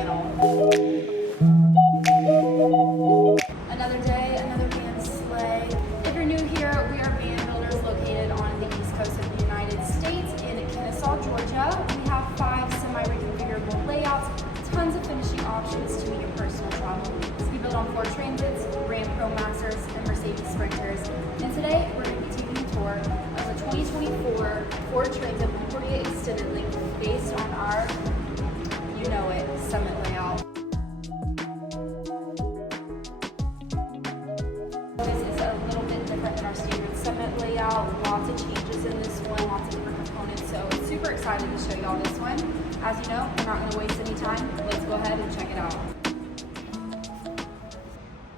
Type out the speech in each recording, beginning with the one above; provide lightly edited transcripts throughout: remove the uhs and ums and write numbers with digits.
panel. Another day, another van sleigh. If you're new here, we are van builders located on the east coast of the United States in Kennesaw, Georgia. We have 5 semi-reconfigurable layouts, tons of finishing options to meet your personal travel needs. We build on Ford Transits, Ram Pro Masters, and Mercedes Sprinters. And today, we're going to be taking a tour of the 2024 Ford Transit 148 Extended Length based on our, you know it, Summit layout. This is a little bit different than our standard Summit layout. Lots of changes in this one, lots of different components. So super excited to show y'all this one. As you know, we're not going to waste any time. Let's go ahead and check it out.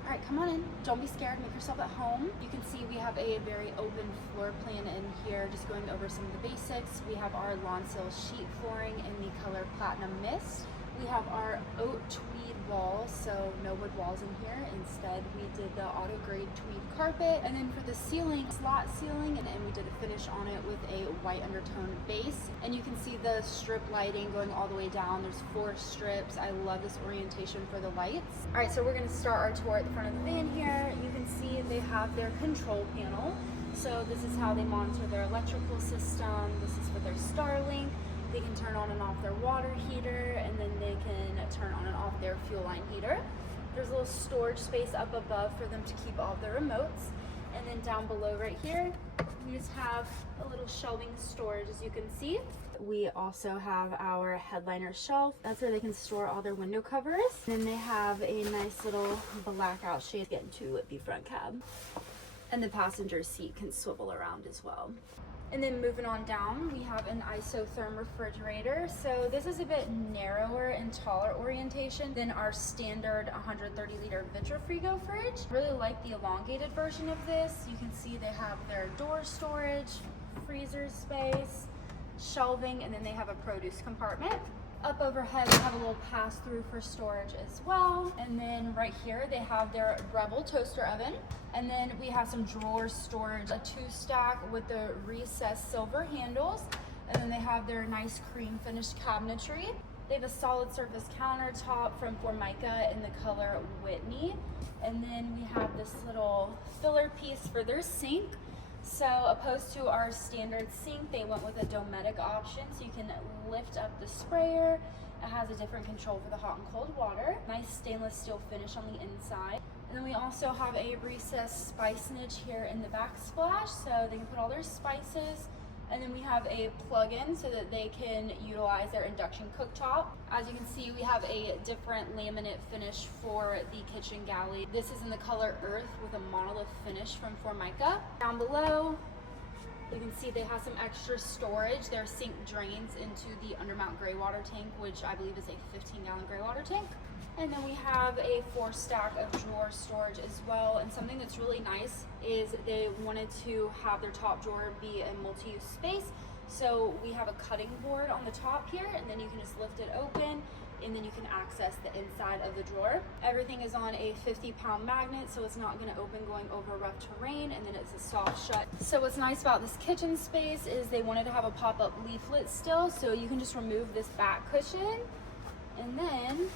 All right, come on in. Don't be scared. Make yourself at home. You can see we have a very open floor plan in here, just going over some of the basics. We have our lawn sill sheet flooring in the color Platinum Mist. We have our oat tweed walls, so no wood walls in here. Instead, we did the auto grade tweed carpet. And then for the ceiling, slot ceiling, and we did a finish on it with a white undertone base. And you can see the strip lighting going all the way down. There's 4 strips. I love this orientation for the lights. All right, so we're gonna start our tour at the front of the van here. You can see they have their control panel. So this is how they monitor their electrical system. This is for their Starlink. They can turn on and off their water heater, and then they can turn on and off their fuel line heater. There's a little storage space up above for them to keep all of their remotes. And then down below right here, we just have a little shelving storage, as you can see. We also have our headliner shelf. That's where they can store all their window covers. And then they have a nice little blackout shade to get into the front cab. And the passenger seat can swivel around as well. And then moving on down, we have an isotherm refrigerator. So this is a bit narrower and taller orientation than our standard 130-liter Vitrifrigo fridge. I really like the elongated version of this. You can see they have their door storage, freezer space, shelving, and then they have a produce compartment. Up overhead, we have a little pass-through for storage as well. And then right here, they have their Rebel toaster oven. And then we have some drawer storage, a 2-stack with the recessed silver handles. And then they have their nice cream finished cabinetry. They have a solid surface countertop from Formica in the color Whitney. And then we have this little filler piece for their sink. So opposed to our standard sink, they went with a Dometic option, so you can lift up the sprayer. It has a different control for the hot and cold water. Nice stainless steel finish on the inside. And then we also have a recessed spice niche here in the backsplash, so they can put all their spices. And then we have a plug-in so that they can utilize their induction cooktop. As you can see, we have a different laminate finish for the kitchen galley. This is in the color Earth with a monolith finish from Formica. Down below, you can see they have some extra storage. Their sink drains into the undermount gray water tank, which I believe is a 15-gallon gray water tank. And then we have a 4-stack of drawer storage as well. And something that's really nice is they wanted to have their top drawer be a multi-use space. So we have a cutting board on the top here, and then you can just lift it open, and then you can access the inside of the drawer. Everything is on a 50-pound magnet, so it's not gonna open going over rough terrain, and then it's a soft shut. So what's nice about this kitchen space is they wanted to have a pop-up leaflet still, so you can just remove this back cushion, and then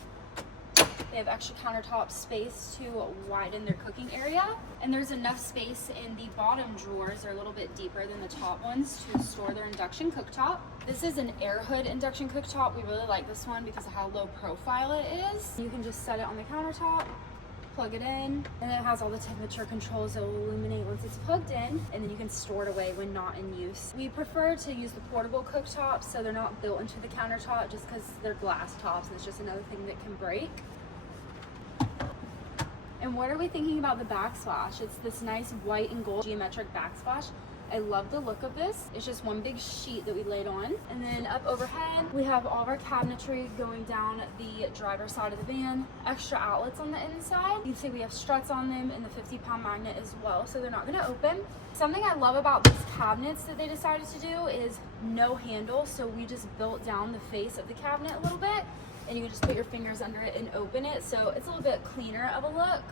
they have extra countertop space to widen their cooking area. And there's enough space in the bottom drawers, they're a little bit deeper than the top ones, to store their induction cooktop. This is an air hood induction cooktop. We really like this one because of how low profile it is. You can just set it on the countertop, plug it in, and it has all the temperature controls that will illuminate once it's plugged in, and then you can store it away when not in use. We prefer to use the portable cooktops, so they're not built into the countertop just because they're glass tops, and it's just another thing that can break. And what are we thinking about the backsplash? It's this nice white and gold geometric backsplash. I love the look of this. It's just one big sheet that we laid on. And then up overhead, we have all of our cabinetry going down the driver's side of the van. Extra outlets on the inside. You can see we have struts on them and the 50-pound magnet as well, so they're not gonna open. Something I love about these cabinets that they decided to do is no handle, so we just built down the face of the cabinet a little bit, and you can just put your fingers under it and open it, so it's a little bit cleaner of a look.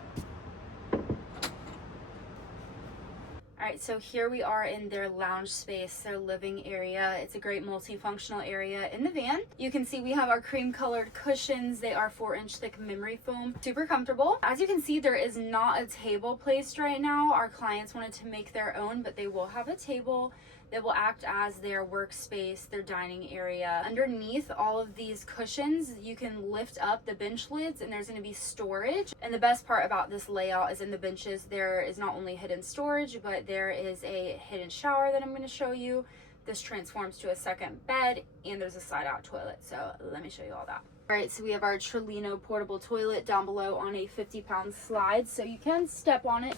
All right, so here we are in their lounge space, their living area. It's a great multifunctional area in the van. You can see we have our cream colored cushions. They are 4-inch thick memory foam, super comfortable. As you can see, there is not a table placed right now. Our clients wanted to make their own, but they will have a table that will act as their workspace, their dining area. Underneath all of these cushions, you can lift up the bench lids and there's going to be storage. And the best part about this layout is in the benches, there is not only hidden storage, but there is a hidden shower that I'm going to show you. This transforms to a second bed and there's a slide out toilet. So let me show you all that. All right, so we have our Trolino portable toilet down below on a 50-pound slide, so you can step on it.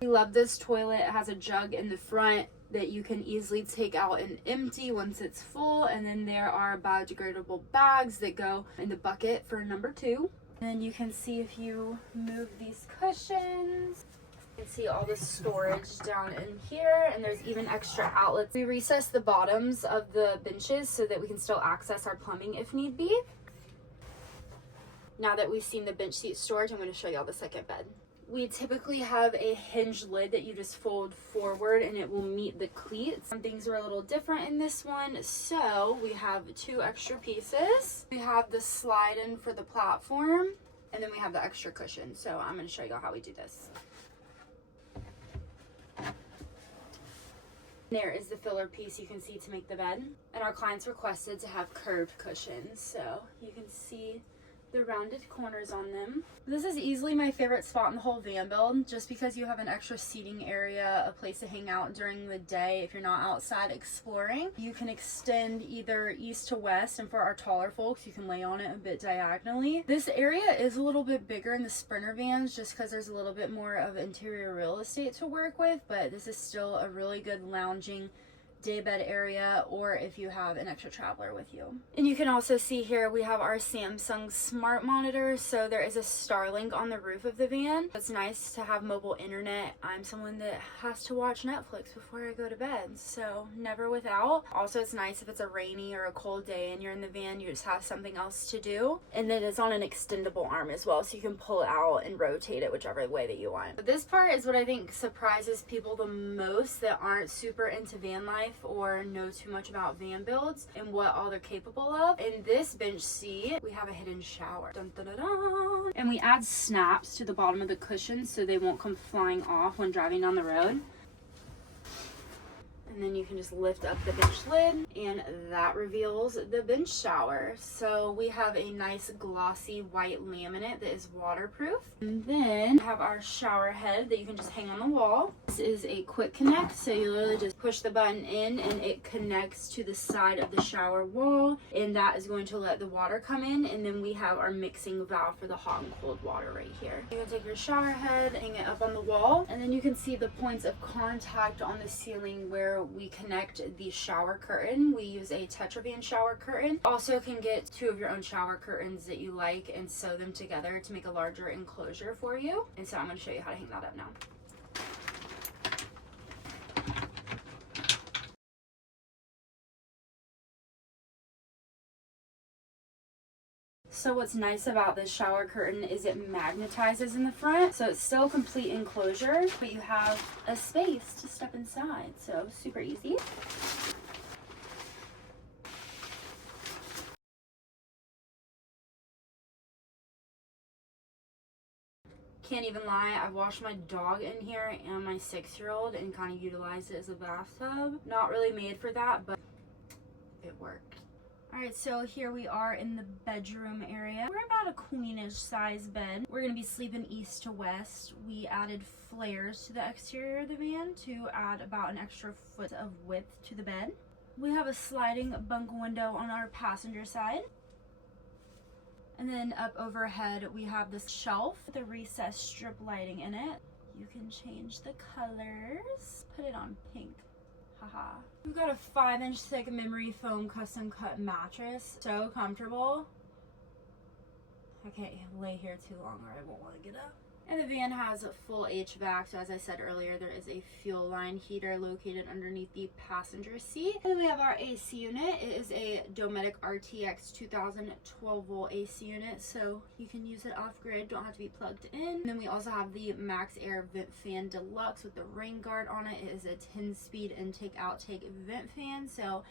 We love this toilet. It has a jug in the front that you can easily take out and empty once it's full, and then there are biodegradable bags that go in the bucket for number 2. And you can see if you move these cushions, you can see all the storage down in here, and there's even extra outlets. We recess the bottoms of the benches so that we can still access our plumbing if need be. Now that we've seen the bench seat storage, I'm going to show you all the second bed. We typically have a hinged lid that you just fold forward and it will meet the cleats. Some things are a little different in this one, so we have 2 extra pieces. We have the slide in for the platform, and then we have the extra cushion. So I'm going to show you how we do this. There is the filler piece you can see to make the bed. And our clients requested to have curved cushions, so you can see the rounded corners on them. This is easily my favorite spot in the whole van build, just because you have an extra seating area, a place to hang out during the day if you're not outside exploring. You can extend either east to west, and for our taller folks, you can lay on it a bit diagonally. This area is a little bit bigger in the Sprinter vans just because there's a little bit more of interior real estate to work with, but this is still a really good lounging daybed area, or if you have an extra traveler with you. And you can also see here we have our Samsung smart monitor, so there is a Starlink on the roof of the van. It's nice to have mobile internet. I'm someone that has to watch Netflix before I go to bed, so never without. Also, it's nice if it's a rainy or a cold day and you're in the van, you just have something else to do. And then it's on an extendable arm as well, so you can pull it out and rotate it whichever way that you want. But this part is what I think surprises people the most that aren't super into van life or know too much about van builds and what all they're capable of. In this bench seat, we have a hidden shower. Dun, dun, dun, dun. And we add snaps to the bottom of the cushions so they won't come flying off when driving down the road. And then you can just lift up the bench lid and that reveals the bench shower. So we have a nice glossy white laminate that is waterproof. And then we have our shower head that you can just hang on the wall. This is a quick connect, so you literally just push the button in and it connects to the side of the shower wall, and that is going to let the water come in. And then we have our mixing valve for the hot and cold water right here. You can take your shower head, hang it up on the wall, and then you can see the points of contact on the ceiling where we connect the shower curtain. We use a Tetravan shower curtain. Also can get 2 of your own shower curtains that you like and sew them together to make a larger enclosure for you. And so I'm going to show you how to hang that up now. So what's nice about this shower curtain is it magnetizes in the front, so it's still a complete enclosure, but you have a space to step inside, so super easy. Can't even lie, I washed my dog in here and my 6-year-old and kind of utilized it as a bathtub. Not really made for that, but it worked. Alright, so here we are in the bedroom area. We're about a queenish size bed. We're going to be sleeping east to west. We added flares to the exterior of the van to add about an extra foot of width to the bed. We have a sliding bunk window on our passenger side. And then up overhead we have this shelf with a recessed strip lighting in it. You can change the colors. Put it on pink. Haha. We've got a 5-inch thick memory foam custom cut mattress. So comfortable. I can't lay here too long or I won't want to get up. And the van has a full HVAC, so as I said earlier, there is a fuel line heater located underneath the passenger seat. And then we have our AC unit. It is a Dometic RTX 2012 volt AC unit, so you can use it off-grid, don't have to be plugged in. And then we also have the Max Air Vent Fan Deluxe with the rain guard on it. It is a 10-speed intake-outtake vent fan, so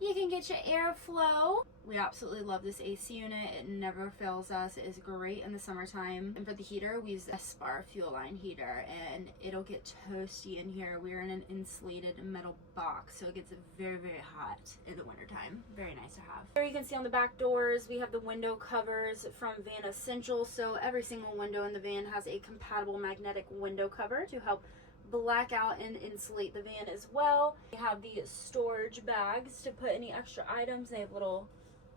you can get your airflow. We absolutely love this AC unit. It never fails us. It is great in the summertime. And for the heater, we use a Spar fuel line heater, and it'll get toasty in here. We're in an insulated metal box, so it gets very, very hot in the wintertime. Very nice to have. Here you can see on the back doors, we have the window covers from Van Essentials. So every single window in the van has a compatible magnetic window cover to help black out and insulate the van as well. We have the storage bags to put any extra items. They have little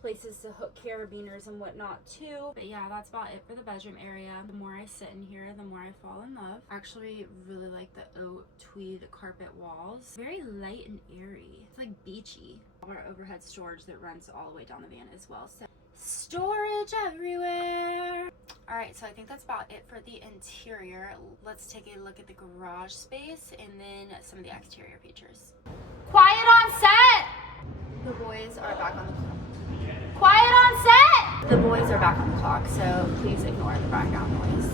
places to hook carabiners and whatnot too. But yeah, that's about it for the bedroom area. The more I sit in here, the more I fall in love. I actually really like the oat tweed carpet walls. Very light and airy. It's like beachy. Our overhead storage that runs all the way down the van as well. So storage everywhere. All right, so I think that's about it for the interior. Let's take a look at the garage space and then some of the exterior features. Quiet on set! The boys are back on the clock. Quiet on set! The boys are back on the clock, so please ignore the background noise.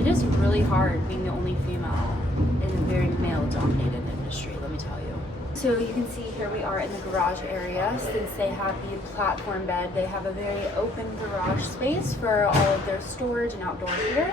It is really hard being the only female in a very male-dominated industry, let me tell you. So you can see here we are in the garage area. Since they have the platform bed, they have a very open garage space for all of their storage and outdoor gear.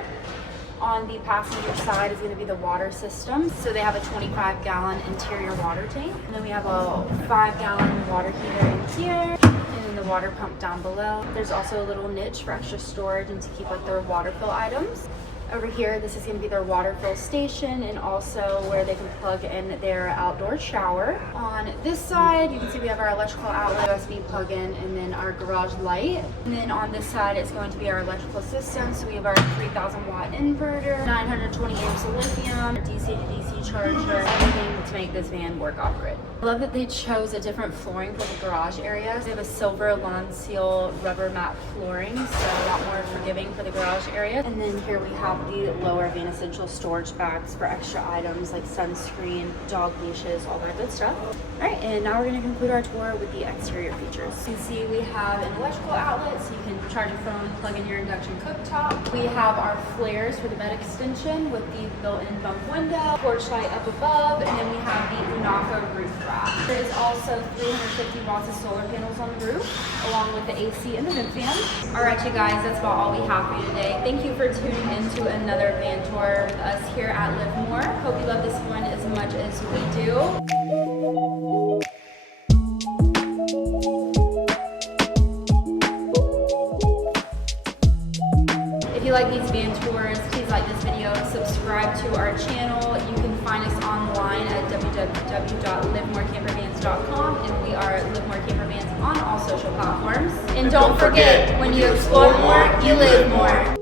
On the passenger side is going to be the water system. So they have a 25-gallon interior water tank. And then we have a 5-gallon water heater in here. And then the water pump down below. There's also a little niche for extra storage and to keep like their water fill items. Over here, this is going to be their water fill station and also where they can plug in their outdoor shower. On this side, you can see we have our electrical outlet, USB plug-in, and then our garage light. And then on this side, it's going to be our electrical system. So we have our 3,000-watt inverter, 920 amps of lithium, DC to DC charger, everything to make this van work off-grid. I love that they chose a different flooring for the garage area. They have a silver lawn seal rubber mat flooring, so a lot more forgiving for the garage area. And then here we have the lower Van Essentials storage bags for extra items like sunscreen, dog leashes, all that good stuff. All right, and now we're going to conclude our tour with the exterior features. You can see we have an electrical outlet, so you can charge your phone, plug in your induction cooktop. We have our flares for the bed extension with the built-in bump window, porch light up above, and then we have the Unaka roof rack. There is also 350 watts of solar panels on the roof, along with the AC and the vent fan. All right, you guys, that's about all we have for you today. Thank you for tuning into another van tour with us here at Live More. Hope you love this one as much as we do. If you like these van tours, please like this video, subscribe to our channel. You can find us online at www.livemorecampervans.com, and we are Live More Campervans on all social platforms. And don't forget, when you explore more, you live more.